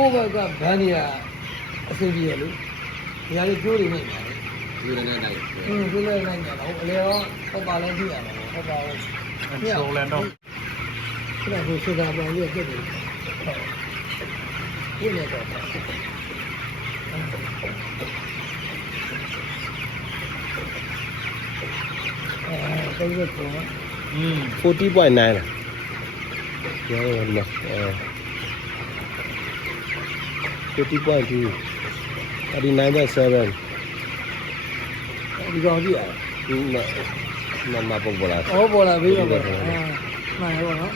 ကိုယ့်ဘက်ကဗန်းနေရအဆင်ပြေရလို့ဒီဟာလေးကျိုးနေနေတယ်ဒီလိုနဲ့နိုင်ဒီလိုနဲ့နိုင်တော့အလေရောဟုတ်ပါလဲကြည့်ရမှာဟုတ်ပါဘူးဆိုးလဲတော့ဒါကိုဆိုတာပေါင်းရပြတ်တယ်ဟုတ်ဒီနေ့တော့40.9 လားပြောရမှာ40.2 39.7ဒီကောင်ကြည့်ရမပေါ်လာ ဟောပေါ်လာပြီးတော့မှန်တယ်ပေါ့နော်